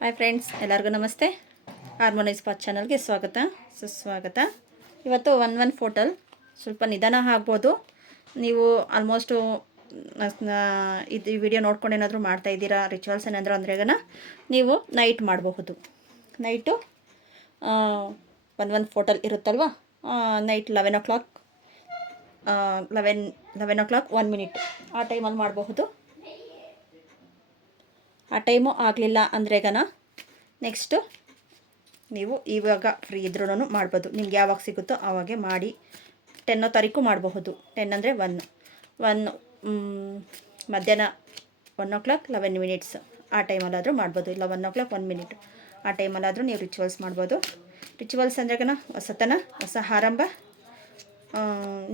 Hi friends, ಎಲ್ಲರಿಗೂ ನಮಸ್ತೆ. Harmonise path ಚಾನಲ್ಗೆ ಸ್ವಾಗತ, ಸುಸ್ವಾಗತ. ಇವತ್ತು ಒನ್ ಫೋಟಲ್ ಸ್ವಲ್ಪ ನಿಧಾನ ಆಗ್ಬೋದು. ನೀವು ಆಲ್ಮೋಸ್ಟು ಇದು ವಿಡಿಯೋ ನೋಡ್ಕೊಂಡು ಏನಾದರೂ ಮಾಡ್ತಾಯಿದ್ದೀರಾ, ರಿಚುವಲ್ಸ್ ಏನಾದರೂ ಅಂದ್ರೆಗನ ನೀವು ನೈಟ್ ಮಾಡಬಹುದು. ನೈಟು ಒನ್ ಫೋಟಲ್ ಇರುತ್ತಲ್ವ, ನೈಟ್ 11 o'clock 1 minute ಆ ಟೈಮಲ್ಲಿ ಮಾಡಬಹುದು. ಆ ಟೈಮು ಆಗಲಿಲ್ಲ ಅಂದ್ರೆಗನ ನೆಕ್ಸ್ಟು ನೀವು ಇವಾಗ ಫ್ರೀ ಇದ್ರೂ ಮಾಡ್ಬೋದು. ನಿಮ್ಗೆ ಯಾವಾಗ ಸಿಗುತ್ತೋ ಆವಾಗೆ ಮಾಡಿ. 10ನೇ ತಾರೀಕು ಮಾಡಬಹುದು. 10 ಅಂದರೆ 1 ಮಧ್ಯಾಹ್ನ 1 o'clock 11 minutes ಆ ಟೈಮಲ್ಲಾದರೂ ಮಾಡ್ಬೋದು. ಇಲ್ಲ 1 o'clock 1 minute ಆ ಟೈಮಲ್ಲಾದರೂ ನೀವು ರಿಚುವಲ್ಸ್ ಮಾಡ್ಬೋದು. ರಿಚುವಲ್ಸ್ ಅಂದ್ರೆಗನ ಹೊಸತನ, ಹೊಸ ಆರಂಭ,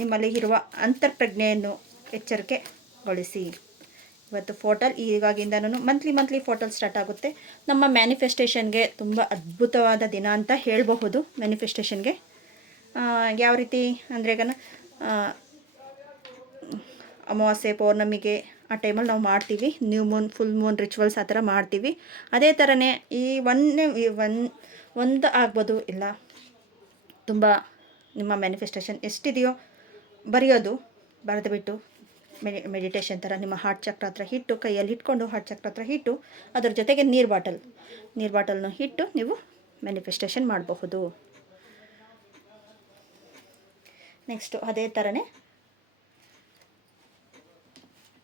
ನಿಮ್ಮಲ್ಲಿ ಇರುವ ಅಂತರ್ಪ್ರಜ್ಞೆಯನ್ನು ಎಚ್ಚರಿಕೆಗೊಳಿಸಿ. ಇವತ್ತು ಫೋಟಲ್ ಇವಾಗಿಂದನೂ ಮಂತ್ಲಿ ಫೋಟಲ್ ಸ್ಟಾರ್ಟ್ ಆಗುತ್ತೆ. ನಮ್ಮ ಮ್ಯಾನಿಫೆಸ್ಟೇಷನ್ಗೆ ತುಂಬ ಅದ್ಭುತವಾದ ದಿನ ಅಂತ ಹೇಳಬಹುದು. ಮ್ಯಾನಿಫೆಸ್ಟೇಷನ್ಗೆ ಯಾವ ರೀತಿ ಅಂದ್ರೆಗನ ಅಮಾವಾಸ್ಯೆ, ಪೌರ್ಣಮಿಗೆ ಆ ಟೈಮಲ್ಲಿ ನಾವು ಮಾಡ್ತೀವಿ. New Moon, full Moon rituals ಆ ಥರ ಮಾಡ್ತೀವಿ. ಅದೇ ಥರನೇ ಈ ಒಂದು ಆಗ್ಬೋದು. ಇಲ್ಲ ತುಂಬ ನಿಮ್ಮ ಮ್ಯಾನಿಫೆಸ್ಟೇಷನ್ ಎಷ್ಟಿದೆಯೋ ಬರೆಯೋದು, ಬರೆದು ಬಿಟ್ಟು ಮೆಡಿಟೇಷನ್ ಥರ ನಿಮ್ಮ ಹಾರ್ಟ್ ಚಕ್ರ ಹತ್ರ ಇಟ್ಟು, ಕೈಯಲ್ಲಿ ಇಟ್ಕೊಂಡು ಹಾರ್ಟ್ ಚಕ್ರ ಹತ್ರ ಇಟ್ಟು, ಅದ್ರ ಜೊತೆಗೆ ನೀರು ಬಾಟಲ್ನ ಇಟ್ಟು ನೀವು ಮ್ಯಾನಿಫೆಸ್ಟೇಷನ್ ಮಾಡಬಹುದು. ನೆಕ್ಸ್ಟು ಅದೇ ಥರನೇ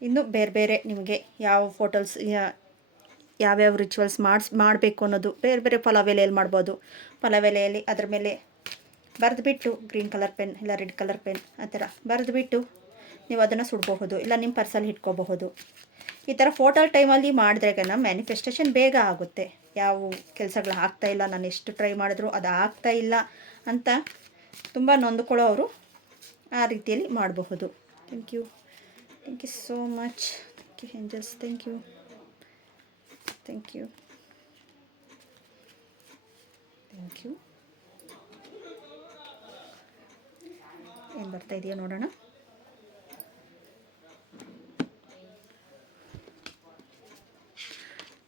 ಇನ್ನು ಬೇರೆ ನಿಮಗೆ ಯಾವ ಫೋಟೋಸ್, ಯಾವ್ಯಾವ ರಿಚುವಲ್ಸ್ ಮಾಡಬೇಕು ಅನ್ನೋದು ಬೇರೆ ಫಲವೆಲೆಯಲ್ಲಿ ಮಾಡ್ಬೋದು. ಫಲವೆಲೆಯಲ್ಲಿ ಅದ್ರ ಮೇಲೆ ಬರೆದುಬಿಟ್ಟು ಗ್ರೀನ್ ಕಲರ್ ಪೆನ್ ಇಲ್ಲ ರೆಡ್ ಕಲರ್ ಪೆನ್ ಆ ಥರ ಬರೆದುಬಿಟ್ಟು ನೀವು ಅದನ್ನು ಸುಡಬಹುದು. ಇಲ್ಲ ನಿಮ್ಮ ಪರ್ಸಲ್ಲಿ ಇಟ್ಕೋಬಹುದು. ಈ ಥರ ಫೋಟಲ್ ಟೈಮಲ್ಲಿ ಮಾಡಿದ್ರೆಗನ ಮ್ಯಾನಿಫೆಸ್ಟೇಷನ್ ಬೇಗ ಆಗುತ್ತೆ. ಯಾವ ಕೆಲಸಗಳು ಆಗ್ತಾಯಿಲ್ಲ, ನಾನು ಎಷ್ಟು ಟ್ರೈ ಮಾಡಿದ್ರು ಅದು ಆಗ್ತಾಯಿಲ್ಲ ಅಂತ ತುಂಬ ನೊಂದುಕೊಳ್ಳೋರು ಆ ರೀತಿಯಲ್ಲಿ ಮಾಡಬಹುದು. Thank you so much. Thank you angels. Thank you ಏನು ಬರ್ತಾ ಇದೆಯಾ ನೋಡೋಣ.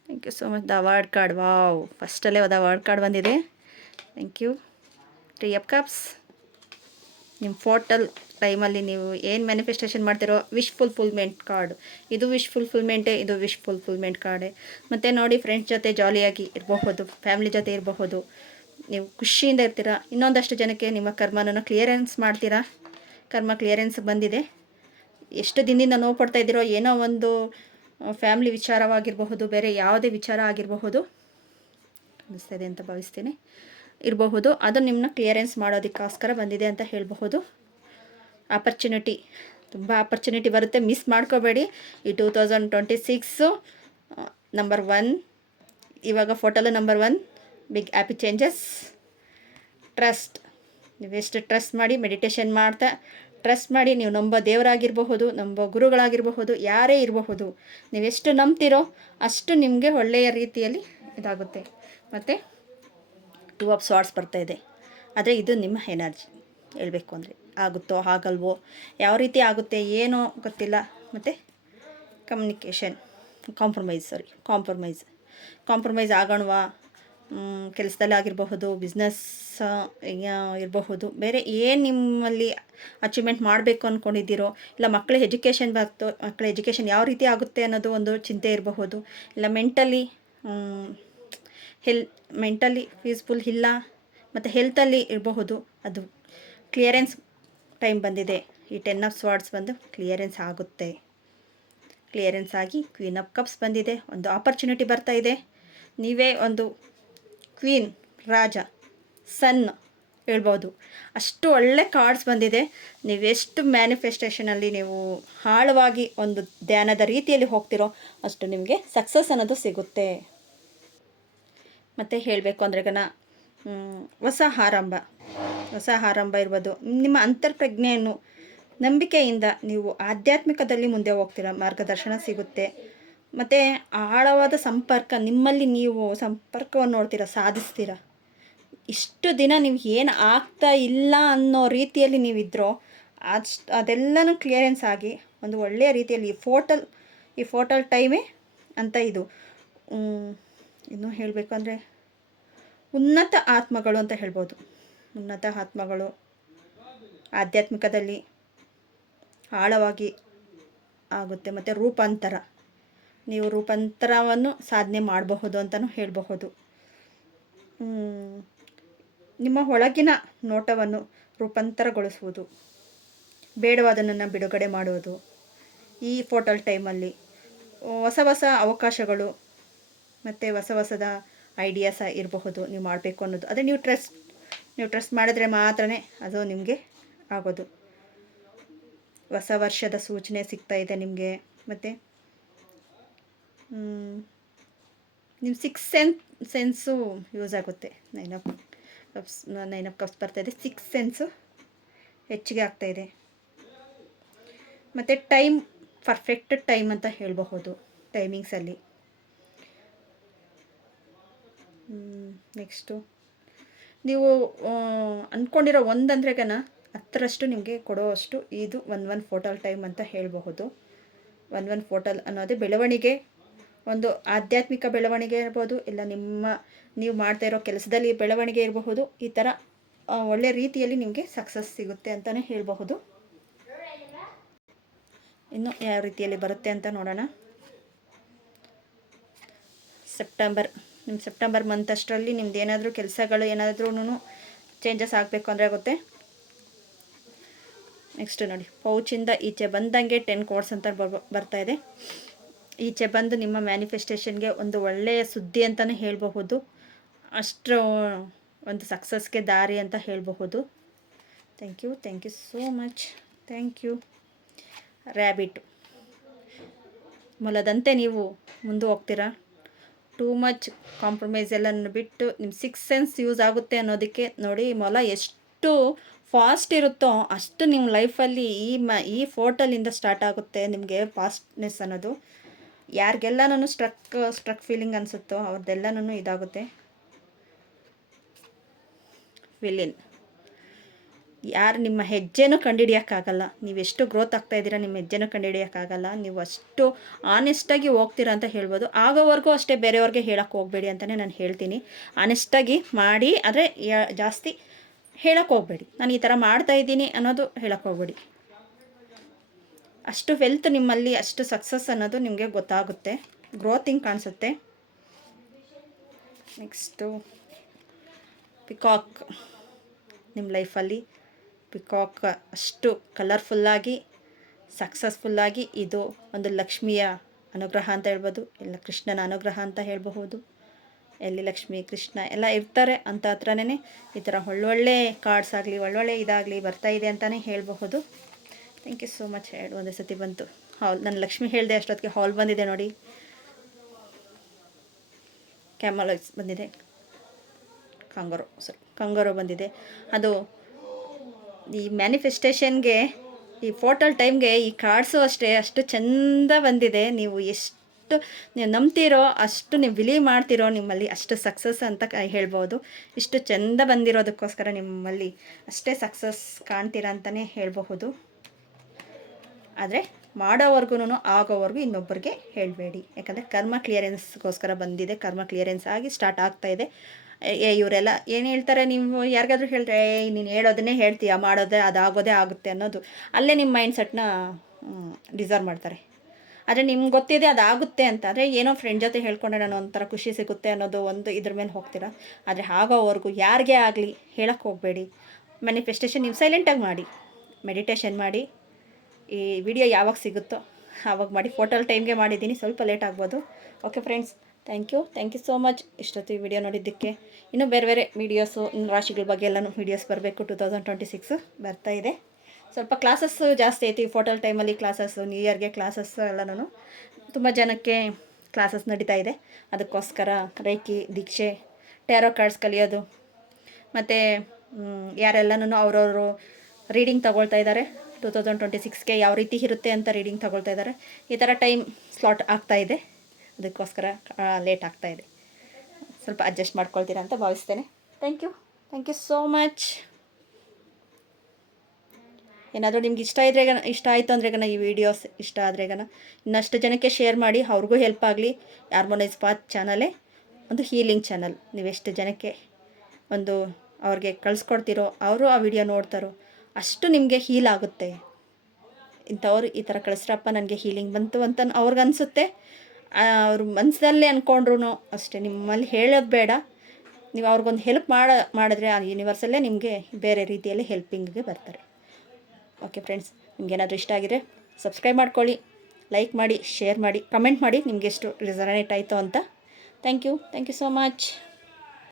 Thank you so much. The award card, wow, ಫಸ್ಟಲ್ಲೇ ಒಂದು ಅವಾರ್ಡ್ ಕಾರ್ಡ್ ಬಂದಿದೆ. Thank you. 3 of Cups. ನಿಮ್ಮ ಫೋಟಲ್ ಟೈಮಲ್ಲಿ ನೀವು ಏನು ಮ್ಯಾನಿಫೆಸ್ಟೇಷನ್ ಮಾಡ್ತಿರೋ ವಿಶ್ ಫುಲ್ಫಿಲ್ಮೆಂಟ್ ಕಾರ್ಡ್. ಇದು ವಿಶ್ ಫುಲ್ಫಿಲ್ಮೆಂಟ್ ಕಾರ್ಡೆ. ಮತ್ತು ನೋಡಿ, ಫ್ರೆಂಡ್ಸ್ ಜೊತೆ ಜಾಲಿಯಾಗಿ ಇರಬಹುದು, ಫ್ಯಾಮಿಲಿ ಜೊತೆ ಇರಬಹುದು, ನೀವು ಖುಷಿಯಿಂದ ಇರ್ತೀರ. ಇನ್ನೊಂದಷ್ಟು ಜನಕ್ಕೆ ನಿಮ್ಮ ಕರ್ಮನ ಕ್ಲಿಯರೆನ್ಸ್ ಮಾಡ್ತೀರಾ. ಕರ್ಮ ಕ್ಲಿಯರೆನ್ಸ್ ಬಂದಿದೆ. ಎಷ್ಟು ದಿನದಿಂದ ನೋವು ಪಡ್ತಾ ಇದ್ದೀರೋ, ಏನೋ ಒಂದು ಫ್ಯಾಮಿಲಿ ವಿಚಾರವಾಗಿರಬಹುದು, ಬೇರೆ ಯಾವುದೇ ವಿಚಾರ ಆಗಿರಬಹುದು, ಅನ್ನಿಸ್ತಾ ಇದೆ ಅಂತ ಭಾವಿಸ್ತೀನಿ, ಇರಬಹುದು. ಅದು ನಿಮ್ಮನ್ನ ಕ್ಲಿಯರೆನ್ಸ್ ಮಾಡೋದಕ್ಕೋಸ್ಕರ ಬಂದಿದೆ ಅಂತ ಹೇಳಬಹುದು. ಆಪರ್ಚುನಿಟಿ, ತುಂಬ ಆಪರ್ಚುನಿಟಿ ಬರುತ್ತೆ, ಮಿಸ್ ಮಾಡ್ಕೋಬೇಡಿ. ಈ 2026 ನಂಬರ್ 1, ಇವಾಗ ಫೋಟೋಲು number 1, big happy changes. Trust, ನೀವೆಷ್ಟು ಟ್ರಸ್ಟ್ ಮಾಡಿ ಮೆಡಿಟೇಷನ್ ಮಾಡ್ತಾ ಟ್ರಸ್ಟ್ ಮಾಡಿ, ನೀವು ನಂಬೋ ದೇವರಾಗಿರಬಹುದು, ನಂಬೋ ಗುರುಗಳಾಗಿರಬಹುದು, ಯಾರೇ ಇರಬಹುದು, ನೀವೆಷ್ಟು ನಂಬ್ತಿರೋ ಅಷ್ಟು ನಿಮಗೆ ಒಳ್ಳೆಯ ರೀತಿಯಲ್ಲಿ ಇದಾಗುತ್ತೆ. ಮತ್ತು 2 of Swords ಬರ್ತಾಯಿದೆ. ಆದರೆ ಇದು ನಿಮ್ಮ ಎನರ್ಜಿ ಹೇಳಬೇಕು ಅಂದರೆ, ಆಗುತ್ತೋ ಆಗಲ್ವೋ, ಯಾವ ರೀತಿ ಆಗುತ್ತೆ ಏನೋ ಗೊತ್ತಿಲ್ಲ. ಮತ್ತು ಕಮ್ಯುನಿಕೇಷನ್, ಕಾಂಪ್ರಮೈಸ್ ಆಗೋಣವಾ, ಕೆಲಸದಲ್ಲಿ ಆಗಿರಬಹುದು, ಬಿಸ್ನೆಸ್ ಇರಬಹುದು, ಬೇರೆ ಏನು ನಿಮ್ಮಲ್ಲಿ ಅಚೀವ್ಮೆಂಟ್ ಮಾಡಬೇಕು ಅಂದ್ಕೊಂಡಿದ್ದೀರೋ, ಇಲ್ಲ ಮಕ್ಕಳ ಎಜುಕೇಷನ್ ಯಾವ ರೀತಿ ಆಗುತ್ತೆ ಅನ್ನೋದು ಒಂದು ಚಿಂತೆ ಇರಬಹುದು. ಇಲ್ಲ ಮೆಂಟಲಿ ಪೀಸ್ಫುಲ್ ಇಲ್ಲ, ಮತ್ತು ಹೆಲ್ತಲ್ಲಿ ಇರಬಹುದು. ಅದು ಕ್ಲಿಯರೆನ್ಸ್ ಟೈಮ್ ಬಂದಿದೆ. ಈ 10 of Swords ಬಂದು ಕ್ಲಿಯರೆನ್ಸ್ ಆಗುತ್ತೆ. ಕ್ಲಿಯರೆನ್ಸ್ ಆಗಿ Queen of Cups ಬಂದಿದೆ. ಒಂದು ಆಪರ್ಚುನಿಟಿ ಬರ್ತಾ ಇದೆ. ನೀವೇ ಒಂದು ಕ್ವೀನ್, ರಾಜ, ಸನ್ ಹೇಳ್ಬೋದು. ಅಷ್ಟು ಒಳ್ಳೆ ಕಾರ್ಡ್ಸ್ ಬಂದಿದೆ. ನೀವೆಷ್ಟು ಮ್ಯಾನಿಫೆಸ್ಟೇಷನಲ್ಲಿ ನೀವು ಆಳವಾಗಿ ಒಂದು ಧ್ಯಾನದ ರೀತಿಯಲ್ಲಿ ಹೋಗ್ತಿರೋ ಅಷ್ಟು ನಿಮಗೆ ಸಕ್ಸಸ್ ಅನ್ನೋದು ಸಿಗುತ್ತೆ. ಮತ್ತು ಹೇಳಬೇಕು ಅಂದ್ರೆಗನ ಹೊಸ ಆರಂಭ ಇರ್ಬೋದು. ನಿಮ್ಮ ಅಂತರ್ಪ್ರಜ್ಞೆಯನ್ನು ನಂಬಿಕೆಯಿಂದ ನೀವು ಆಧ್ಯಾತ್ಮಿಕದಲ್ಲಿ ಮುಂದೆ ಹೋಗ್ತೀರ, ಮಾರ್ಗದರ್ಶನ ಸಿಗುತ್ತೆ. ಮತ್ತು ಆಳವಾದ ಸಂಪರ್ಕ, ನಿಮ್ಮಲ್ಲಿ ನೀವು ಸಂಪರ್ಕವನ್ನು ನೋಡ್ತೀರ, ಸಾಧಿಸ್ತೀರ. ಇಷ್ಟು ದಿನ ನೀವು ಏನು ಆಗ್ತಾ ಇಲ್ಲ ಅನ್ನೋ ರೀತಿಯಲ್ಲಿ ನೀವಿದ್ರೋ ಅದೆಲ್ಲನೂ ಕ್ಲಿಯರೆನ್ಸ್ ಆಗಿ ಒಂದು ಒಳ್ಳೆಯ ರೀತಿಯಲ್ಲಿ ಈ ಫೋಟಲ್ ಟೈಮೇ ಅಂತ ಇದು ಇನ್ನೂ ಹೇಳಬೇಕು ಅಂದರೆ ಉನ್ನತ ಆತ್ಮಗಳು ಅಂತ ಹೇಳ್ಬೋದು. ಉನ್ನತ ಆತ್ಮಗಳು ಆಧ್ಯಾತ್ಮಿಕದಲ್ಲಿ ಆಳವಾಗಿ ಆಗುತ್ತೆ. ಮತ್ತು ರೂಪಾಂತರ, ನೀವು ರೂಪಾಂತರವನ್ನು ಸಾಧನೆ ಮಾಡಬಹುದು ಅಂತಲೂ ಹೇಳಬಹುದು. ನಿಮ್ಮ ಒಳಗಿನ ನೋಟವನ್ನು ರೂಪಾಂತರಗೊಳಿಸುವುದು, ಬೇಡವಾದನ್ನು ಬಿಡುಗಡೆ ಮಾಡುವುದು ಈ ಫೋಟಲ್ ಟೈಮಲ್ಲಿ. ಹೊಸ ಹೊಸ ಅವಕಾಶಗಳು ಮತ್ತು ಹೊಸದ ಐಡಿಯಾಸ್ ಇರಬಹುದು ನೀವು ಮಾಡಬೇಕು ಅನ್ನೋದು. ಅದೇ ನೀವು ಟ್ರಸ್ಟ್ ಮಾಡಿದ್ರೆ ಮಾತ್ರ ಅದು ನಿಮಗೆ ಆಗೋದು. ಹೊಸ ವರ್ಷದ ಸೂಚನೆ ಸಿಗ್ತಾ ಇದೆ ನಿಮಗೆ. ಮತ್ತು ನಿಮ್ಮ ಸೆನ್ಸು ಯೂಸ್ ಆಗುತ್ತೆ. ನೈನ್ ಆಫ್ ಕಪ್ಸ್ ಬರ್ತಾಯಿದೆ. ಸೆನ್ಸು ಹೆಚ್ಚಿಗೆ ಆಗ್ತಾಯಿದೆ. ಮತ್ತು ಟೈಮ್ ಪರ್ಫೆಕ್ಟ್ ಟೈಮ್ ಅಂತ ಹೇಳಬಹುದು ಟೈಮಿಂಗ್ಸಲ್ಲಿ. ನೆಕ್ಸ್ಟು ನೀವು ಅಂದ್ಕೊಂಡಿರೋ ಒಂದಂದ್ರೆಗನ 10ರಷ್ಟು ನಿಮಗೆ ಕೊಡೋವಷ್ಟು ಇದು 1 ಫೋಟಲ್ ಟೈಮ್ ಅಂತ ಹೇಳಬಹುದು. 1 ಫೋಟಲ್ ಅನ್ನೋದೇ ಬೆಳವಣಿಗೆ, ಒಂದು ಆಧ್ಯಾತ್ಮಿಕ ಬೆಳವಣಿಗೆ ಇರ್ಬೋದು, ಇಲ್ಲ ನೀವು ಮಾಡ್ತಾ ಇರೋ ಕೆಲಸದಲ್ಲಿ ಬೆಳವಣಿಗೆ ಇರಬಹುದು. ಈ ಥರ ಒಳ್ಳೆ ರೀತಿಯಲ್ಲಿ ನಿಮಗೆ ಸಕ್ಸಸ್ ಸಿಗುತ್ತೆ ಅಂತಲೇ ಹೇಳಬಹುದು. ಇನ್ನು ಯಾವ ರೀತಿಯಲ್ಲಿ ಬರುತ್ತೆ ಅಂತ ನೋಡೋಣ. ಸೆಪ್ಟೆಂಬರ್ ಮಂತ್ ಅಷ್ಟರಲ್ಲಿ ನಿಮ್ದು ಏನಾದರೂ ಕೆಲಸಗಳು ಏನಾದ್ರೂ ಚೇಂಜಸ್ ಆಗಬೇಕು ಅಂದರೆ ಆಗುತ್ತೆ. ನೆಕ್ಸ್ಟ್ ನೋಡಿ, ಪೌಚಿಂದ ಈಚೆ ಬಂದಂಗೆ 10 ಕೋರ್ಸ್ ಅಂತ ಬರ್ತಾ ಇದೆ. ಈಚೆ ಬಂದು ನಿಮ್ಮ ಮ್ಯಾನಿಫೆಸ್ಟೇಷನ್ಗೆ ಒಂದು ಒಳ್ಳೆಯ ಸುದ್ದಿ ಅಂತಲೇ ಹೇಳಬಹುದು. ಅಷ್ಟು ಒಂದು ಸಕ್ಸಸ್ಗೆ ದಾರಿ ಅಂತ ಹೇಳಬಹುದು. Thank you so much. Thank you. Rabbit, ಮೊಲದಂತೆ ನೀವು ಮುಂದೆ ಹೋಗ್ತೀರಾ. ಟೂ ಮಚ್ ಕಾಂಪ್ರಮೈಸ್ ಎಲ್ಲ ಬಿಟ್ಟು ನಿಮ್ಮ 6 ಸೆನ್ಸ್ ಯೂಸ್ ಆಗುತ್ತೆ ಅನ್ನೋದಕ್ಕೆ ನೋಡಿ. ಮೊಲ ಎಷ್ಟು ಫಾಸ್ಟ್ ಇರುತ್ತೋ ಅಷ್ಟು ನಿಮ್ಮ ಲೈಫಲ್ಲಿ ಈ ಫೋಟಲಿಂದ ಸ್ಟಾರ್ಟ್ ಆಗುತ್ತೆ ನಿಮಗೆ ಫಾಸ್ಟ್ನೆಸ್ ಅನ್ನೋದು. ಯಾರಿಗೆಲ್ಲನೂ ಸ್ಟ್ರಕ್ ಫೀಲಿಂಗ್ ಅನಿಸುತ್ತೋ ಅವ್ರದ್ದೆಲ್ಲನೂ ಇದಾಗುತ್ತೆ. ವಿಲಿನ್, ಯಾರು ನಿಮ್ಮ ಹೆಜ್ಜೆನೂ ಕಂಡುಹಿಡಿಯೋಕ್ಕಾಗಲ್ಲ. ನೀವೆಷ್ಟು ಗ್ರೋತ್ ಆಗ್ತಾಯಿದ್ದೀರಾ ನಿಮ್ಮ ಹೆಜ್ಜೆನೂ ಕಂಡುಹಿಡಿಯೋಕ್ಕಾಗಲ್ಲ. ನೀವು ಅಷ್ಟು ಆನೆಸ್ಟಾಗಿ ಹೋಗ್ತೀರಾ ಅಂತ ಹೇಳ್ಬೋದು. ಆಗೋವರೆಗೂ ಅಷ್ಟೇ ಬೇರೆಯವ್ರಿಗೆ ಹೇಳೋಕ್ಕೆ ಹೋಗಬೇಡಿ ಅಂತಲೇ ನಾನು ಹೇಳ್ತೀನಿ. ಆನೆಸ್ಟಾಗಿ ಮಾಡಿ, ಆದರೆ ಜಾಸ್ತಿ ಹೇಳೋಕ್ಕೆ ಹೋಗಬೇಡಿ. ನಾನು ಈ ಥರ ಮಾಡ್ತಾಯಿದ್ದೀನಿ ಅನ್ನೋದು ಹೇಳೋಕ್ಕೆ ಹೋಗಬೇಡಿ. ಅಷ್ಟು ವೆಲ್ತ್ ನಿಮ್ಮಲ್ಲಿ, ಅಷ್ಟು ಸಕ್ಸಸ್ ಅನ್ನೋದು ನಿಮಗೆ ಗೊತ್ತಾಗುತ್ತೆ. ಗ್ರೋತಿಂಗ್ ಕಾಣಿಸುತ್ತೆ. ನೆಕ್ಸ್ಟು ಪಿಕಾಕ್, ನಿಮ್ಮ ಲೈಫಲ್ಲಿ ಪಿಕಾಕ್ ಅಷ್ಟು ಕಲರ್ಫುಲ್ಲಾಗಿ ಸಕ್ಸಸ್ಫುಲ್ಲಾಗಿ ಇದು ಒಂದು ಲಕ್ಷ್ಮಿಯ ಅನುಗ್ರಹ ಅಂತ ಹೇಳ್ಬೋದು, ಇಲ್ಲ ಕೃಷ್ಣನ ಅನುಗ್ರಹ ಅಂತ ಹೇಳಬಹುದು. ಎಲ್ಲಿ ಲಕ್ಷ್ಮಿ ಕೃಷ್ಣ ಎಲ್ಲ ಇರ್ತಾರೆ ಅಂತ ಹತ್ರನೇ ಈ ಥರ ಒಳ್ಳೊಳ್ಳೆ ಕಾರ್ಡ್ಸ್ ಆಗಲಿ ಒಳ್ಳೊಳ್ಳೆ ಇದಾಗಲಿ ಬರ್ತಾಯಿದೆ ಅಂತಲೇ ಹೇಳಬಹುದು. Thank you so much. ಒಂದೇ ಸತಿ ಬಂತು ಹಾಲ್. ನಾನು ಲಕ್ಷ್ಮಿ ಹೇಳಿದೆ ಅಷ್ಟೊತ್ತಿಗೆ ಹಾಲ್ ಬಂದಿದೆ ನೋಡಿ. ಕ್ಯಾಮಲೈಸ್ ಬಂದಿದೆ, ಕಂಗಾರೋ ಬಂದಿದೆ. ಅದು ಈ ಮ್ಯಾನಿಫೆಸ್ಟೇಷನ್ಗೆ, ಈ ಫೋಟಲ್ ಟೈಮ್ಗೆ ಈ ಕಾರ್ಡ್ಸು ಅಷ್ಟು ಚೆಂದ ಬಂದಿದೆ. ನೀವು ಎಷ್ಟು ನೀವು ನಂಬ್ತೀರೋ ಅಷ್ಟು ನೀವು ಬಿಲೀವ್ ಮಾಡ್ತೀರೋ ನಿಮ್ಮಲ್ಲಿ ಅಷ್ಟು ಸಕ್ಸಸ್ ಅಂತ ಹೇಳ್ಬೋದು. ಇಷ್ಟು ಚೆಂದ ಬಂದಿರೋದಕ್ಕೋಸ್ಕರ ನಿಮ್ಮಲ್ಲಿ ಅಷ್ಟೇ ಸಕ್ಸಸ್ ಕಾಣ್ತೀರಾ ಅಂತಲೇ ಹೇಳಬಹುದು. ಆದರೆ ಮಾಡೋವರೆಗೂ ಆಗೋವರೆಗೂ ಇನ್ನೊಬ್ಬರಿಗೆ ಹೇಳಬೇಡಿ. ಯಾಕಂದರೆ ಕರ್ಮ ಕ್ಲಿಯರೆನ್ಸ್ಗೋಸ್ಕರ ಬಂದಿದೆ. ಕರ್ಮ ಕ್ಲಿಯರೆನ್ಸ್ ಆಗಿ ಸ್ಟಾರ್ಟ್ ಆಗ್ತಾಯಿದೆ. ಇವರೆಲ್ಲ ಏನು ಹೇಳ್ತಾರೆ, ನೀವು ಯಾರಿಗಾದ್ರೂ ಹೇಳಿದ್ರೆ ನೀನು ಹೇಳೋದನ್ನೇ ಹೇಳ್ತೀಯ, ಮಾಡೋದೇ ಅದಾಗೋದೇ ಆಗುತ್ತೆ ಅನ್ನೋದು ಅಲ್ಲೇ ನಿಮ್ಮ ಮೈಂಡ್ಸೆಟ್ನ ಡಿಸರ್ವ್ ಮಾಡ್ತಾರೆ. ಆದರೆ ನಿಮ್ಗೆ ಗೊತ್ತಿದೆ ಅದಾಗುತ್ತೆ ಅಂತ. ಆದರೆ ಏನೋ ಫ್ರೆಂಡ್ ಜೊತೆ ಹೇಳ್ಕೊಂಡ್ರೆ ನಾನು ಒಂಥರ ಖುಷಿ ಸಿಗುತ್ತೆ ಅನ್ನೋದು ಒಂದು ಇದ್ರ ಮೇಲೆ ಹೋಗ್ತೀರಾ. ಆದರೆ ಆಗೋವರೆಗೂ ಯಾರಿಗೇ ಆಗಲಿ ಹೇಳೋಕ್ಕೆ ಹೋಗಬೇಡಿ. ಮ್ಯಾನಿಫೆಸ್ಟೇಷನ್ ನೀವು ಸೈಲೆಂಟಾಗಿ ಮಾಡಿ, ಮೆಡಿಟೇಷನ್ ಮಾಡಿ. ಈ ವಿಡಿಯೋ ಯಾವಾಗ ಸಿಗುತ್ತೋ ಆವಾಗ ಮಾಡಿ. ಫೋಟಲ್ ಟೈಮ್ಗೆ ಮಾಡಿದ್ದೀನಿ, ಸ್ವಲ್ಪ ಲೇಟ್ ಆಗ್ಬೋದು. Okay friends, thank you so much ಇಷ್ಟೊತ್ತು ಈ ವಿಡಿಯೋ ನೋಡಿದ್ದಕ್ಕೆ. ಇನ್ನೂ ಬೇರೆ ವೀಡಿಯೋಸು, ರಾಶಿಗಳ ಬಗ್ಗೆ ಎಲ್ಲನೂ ವೀಡಿಯೋಸ್ ಬರಬೇಕು. 2026 ಬರ್ತಾ ಇದೆ. ಸ್ವಲ್ಪ ಕ್ಲಾಸಸ್ಸು ಜಾಸ್ತಿ ಐತಿ ಫೋಟಲ್ ಟೈಮಲ್ಲಿ. ಕ್ಲಾಸಸ್ಸು, ನ್ಯೂ ಇಯರ್ಗೆ ಕ್ಲಾಸಸ್ಸು ಎಲ್ಲನೂ ತುಂಬ ಜನಕ್ಕೆ ಕ್ಲಾಸಸ್ ನಡೀತಾ ಇದೆ. ಅದಕ್ಕೋಸ್ಕರ ರೈಕಿ ದೀಕ್ಷೆ, ಟ್ಯಾರೋ ಕಾರ್ಡ್ಸ್ ಕಲಿಯೋದು, ಮತ್ತು ಯಾರೆಲ್ಲನೂ ಅವರವರು ರೀಡಿಂಗ್ ತಗೊಳ್ತಾ ಇದ್ದಾರೆ. 2026ಗೆ ಯಾವ ರೀತಿ ಇರುತ್ತೆ ಅಂತ ರೀಡಿಂಗ್ ತಗೊಳ್ತಾ ಇದ್ದಾರೆ. ಈ ಥರ ಟೈಮ್ ಸ್ಲಾಟ್ ಆಗ್ತಾಯಿದೆ, ಅದಕ್ಕೋಸ್ಕರ ಲೇಟ್ ಆಗ್ತಾಯಿದೆ. ಸ್ವಲ್ಪ ಅಡ್ಜಸ್ಟ್ ಮಾಡ್ಕೊಳ್ತೀರಾ ಅಂತ ಭಾವಿಸ್ತೇನೆ. Thank you so much. ಏನಾದರೂ ನಿಮ್ಗೆ ಇಷ್ಟ ಆಯಿತು ಅಂದರೆ ಈ ವಿಡಿಯೋಸ್ ಇಷ್ಟ ಆದರೆ ಇನ್ನಷ್ಟು ಜನಕ್ಕೆ ಶೇರ್ ಮಾಡಿ, ಅವ್ರಿಗೂ ಹೆಲ್ಪ್ ಆಗಲಿ. ಹಾರ್ಮೋನೈಸ್ ಪಾತ್ ಚಾನಲೇ ಒಂದು ಹೀಲಿಂಗ್ ಚಾನಲ್. ನೀವೆಷ್ಟು ಜನಕ್ಕೆ ಒಂದು ಅವ್ರಿಗೆ ಕಳಿಸ್ಕೊಡ್ತೀರೋ, ಅವರು ಆ ವಿಡಿಯೋ ನೋಡ್ತಾರೋ ಅಷ್ಟು ನಿಮಗೆ ಹೀಲ್ ಆಗುತ್ತೆ. ಇಂಥವ್ರು ಈ ಥರ ಕಳಿಸ್ರಪ್ಪ ನನಗೆ ಹೀಲಿಂಗ್ ಬಂತು ಅಂತ ಅವ್ರಿಗನ್ಸುತ್ತೆ. ಅವ್ರ ಮನಸ್ಸಲ್ಲೇ ಅಂದ್ಕೊಂಡ್ರು ಅಷ್ಟೇ, ನಿಮ್ಮಲ್ಲಿ ಹೇಳೋದು ಬೇಡ. ನೀವು ಅವ್ರಿಗೊಂದು ಹೆಲ್ಪ್ ಮಾಡಿದ್ರೆ ಆ ಯೂನಿವರ್ಸಲ್ಲೇ ನಿಮಗೆ ಬೇರೆ ರೀತಿಯಲ್ಲಿ ಹೆಲ್ಪಿಂಗಿಗೆ ಬರ್ತಾರೆ. ಓಕೆ ಫ್ರೆಂಡ್ಸ್, ನಿಮಗೇನಾದರೂ ಇಷ್ಟ ಆಗಿದ್ರೆ ಸಬ್ಸ್ಕ್ರೈಬ್ ಮಾಡ್ಕೊಳ್ಳಿ, ಲೈಕ್ ಮಾಡಿ, ಶೇರ್ ಮಾಡಿ, ಕಮೆಂಟ್ ಮಾಡಿ ನಿಮಗೆ ಎಷ್ಟು ರೆಸನೇಟ್ ಆಯಿತು ಅಂತ. Thank you so much.